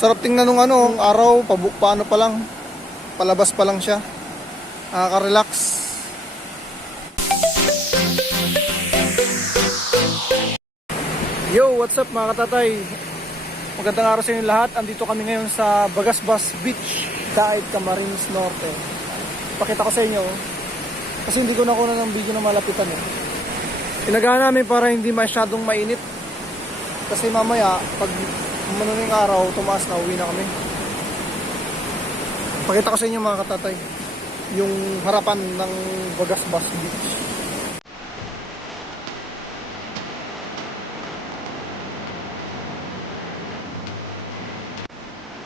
Sarap tingnan nung ano, araw, paano pa lang, palabas pa lang siya. Nakaka-relax. Yo, what's up mga katatay? Magandang araw sa inyo lahat. Andito kami ngayon sa Bagasbas Beach, Daet, Camarines Norte. Pakita ko sa inyo, kasi hindi ko nakuha ng video na malapitan eh. Pinagawa namin para hindi masyadong mainit. Kasi mamaya, pag manuning araw, tumaas na, uwi na kami. Pakita ko sa inyo mga katatay, yung harapan ng Bagasbas Beach.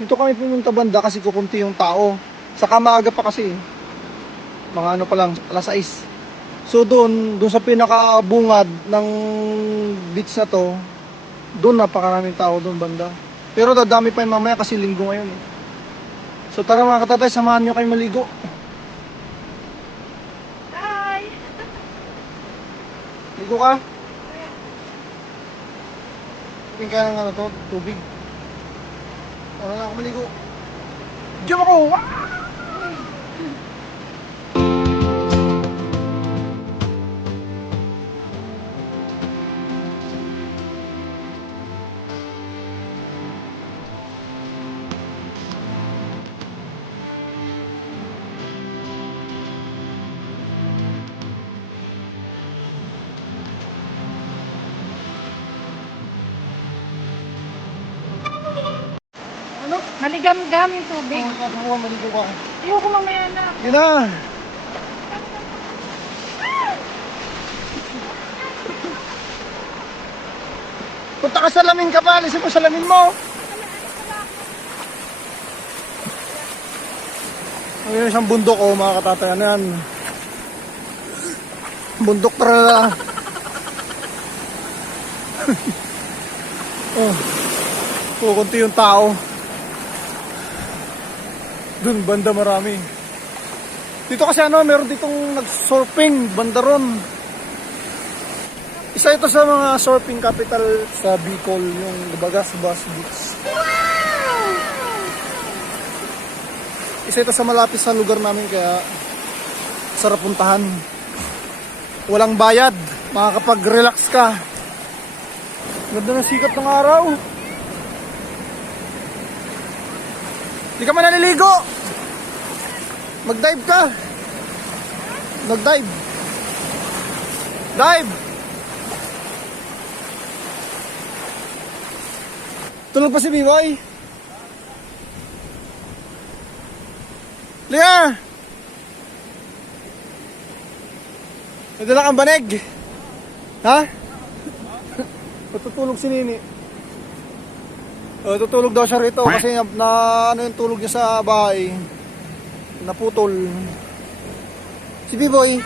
Dito kami pumunta banda kasi kukunti yung tao. Saka maaga pa kasi. Mga ano pa lang, alas 6. So doon sa pinakabungad ng beach na to, doon napakaraming tao doon banda. Pero dadami pa yung mamaya kasi linggo ngayon eh. So tara mga katatay, samahan nyo kayo maligo. Hi! Ligo ka? Tingin ka ng ano to, tubig. Ano na ako maligo? Diyan ako! Ano? Maligam-gam yung tubig. Oo, maligo ka. Ayoko mamaya na. Yun na! Punta ka sa lamin ka pa, alisin mo sa lamin mo. Ayun isang bundok oh mga katatay, ano yan? Bundok trala. Oh, kukunti yung tao. Dun banda marami. Dito kasi ano, meron ditong nag-surfing banda ron. Isa ito sa mga surfing capital sa Bicol, yung Bagasbas Beach. Isa ito sa malapit sa lugar namin kaya sarap puntahan. Walang bayad, makakapag-relax ka. Ganda ng sikat ng araw. Di ka man naliligo. Mag-dive ka. Mag-dive. Dive. Tulog pa si B-Boy. Liga. Nadala kang banig. Ha? Tutulog si Nini. Tutulog daw siya rito kasi na ano yung tulog niya sa bahay. Naputol. Si B-Boy.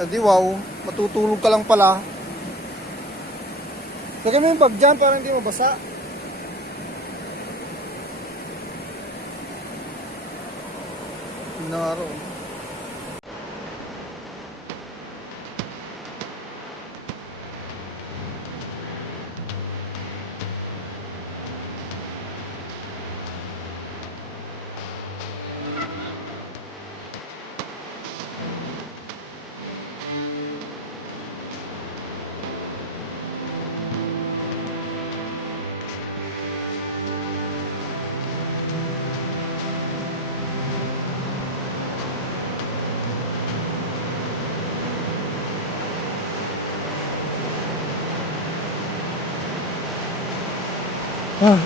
Di wow, matutulog ka lang pala. Lagyan mo yung bag dyan para hindi mabasa. Naro. Ah.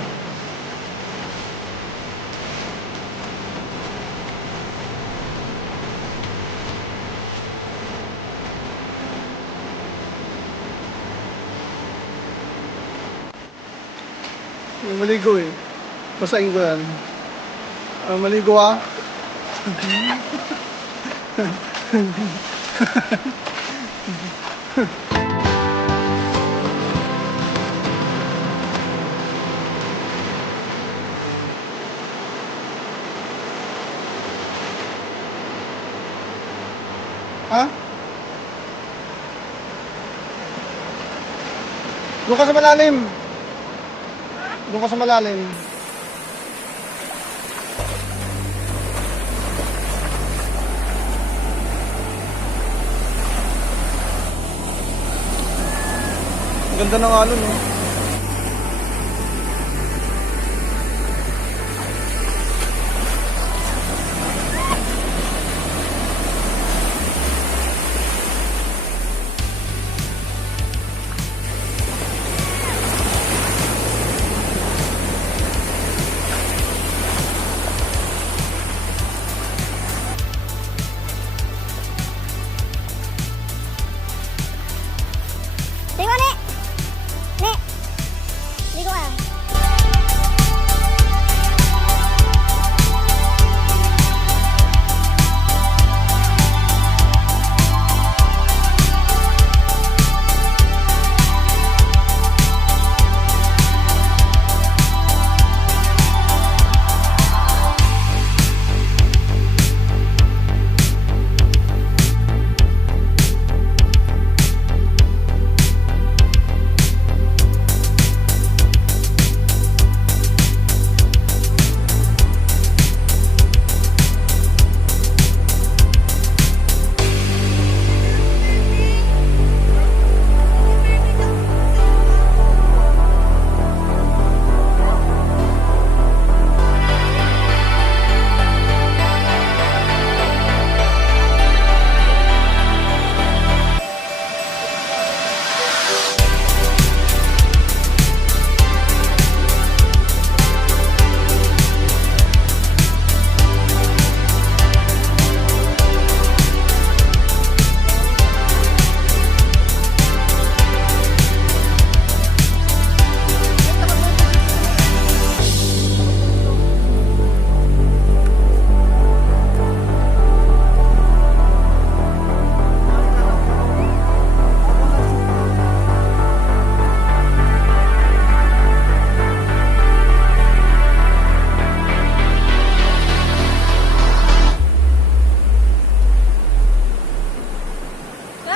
Yung maligo eh. Basahin ko yan. Maligo ah. Ha? Doon ka sa malalim. Doon ka sa malalim. Ang ganda ng alon, no? Ligo, Nek! Nek! Ligo ka.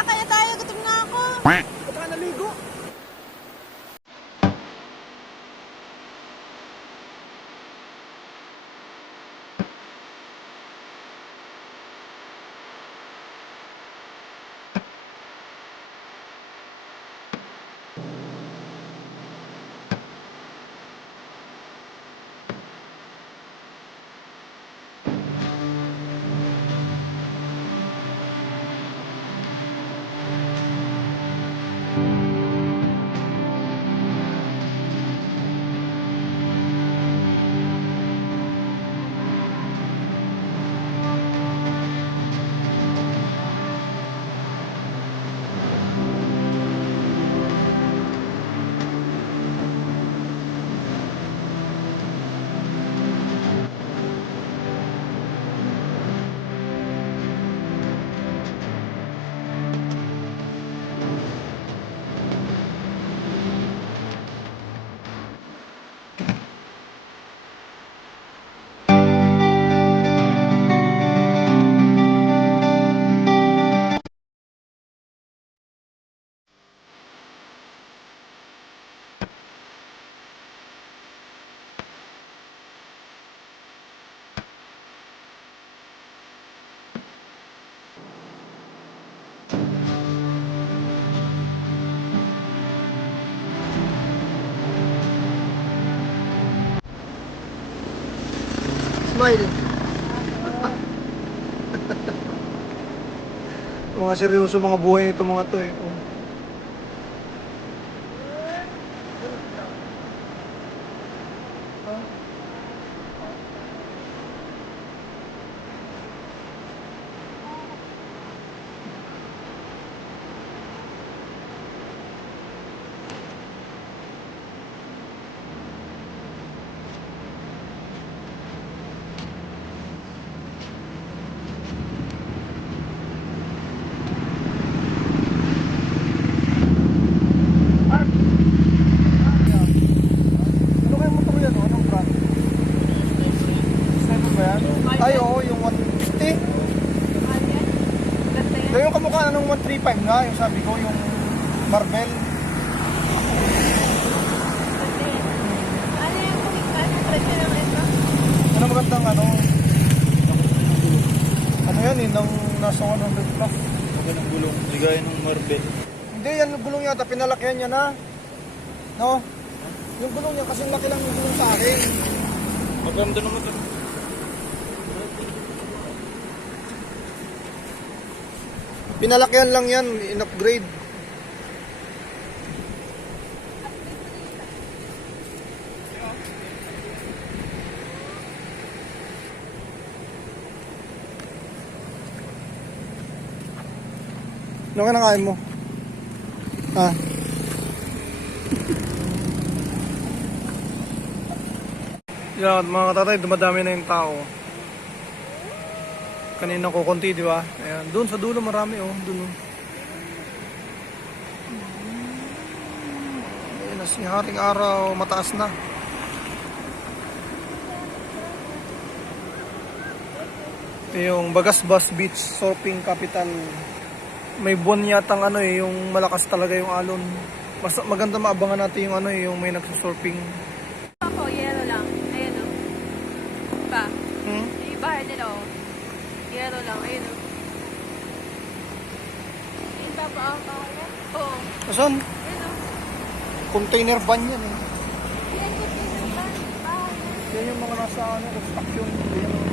Kaya tayo, gutom na ako. Ba't ka naligo? Smile. Mga seryoso mga buhay nito mga to eh. Oh. Ano kayo motor yan? Oh? Anong brand? 7 ba yan? Ay oo, yung 150. Yung kamukha na nung 135 nga, yung sabi ko, yung Marvel. Ano yung kumikano? Presyo naman ito? Ano magandang ano? Ano yan eh, nang nasa 100 plus. Okay ng gulong, ligaya ng Marvel. Hindi, yan yung gulong yata, pinalakihan niya na. No? Yung gulong niya, kasi laki lang yung gulong sa akin. Maganda naman ito. Pinalakihan lang yan, in-upgrade. Ano ka nakain mo? Ha? Yan, mga katatay, dumadami na yung tao. Kanina ko konti, di ba? Ayan, doon sa dulo marami oh, doon. Oh. Ayan na si Haring Araw, mataas na. Ito yung Bagasbas Beach, surfing capital. May buwan yatang ano eh, yung malakas talaga yung alon. Mas maganda maabangan natin yung ano eh, yung may nagsusurfing. Ako, yellow lang. Ayan o. Diba? Hmm? Yung bahay nila o. Yellow lang. Ayan o. Yung baba ang kaya? Oo. Asan? Ayan o. Container van yan eh. Yan yung pinagban. Bahay. Yan yung mga nasa ano, construction. Yan, oh.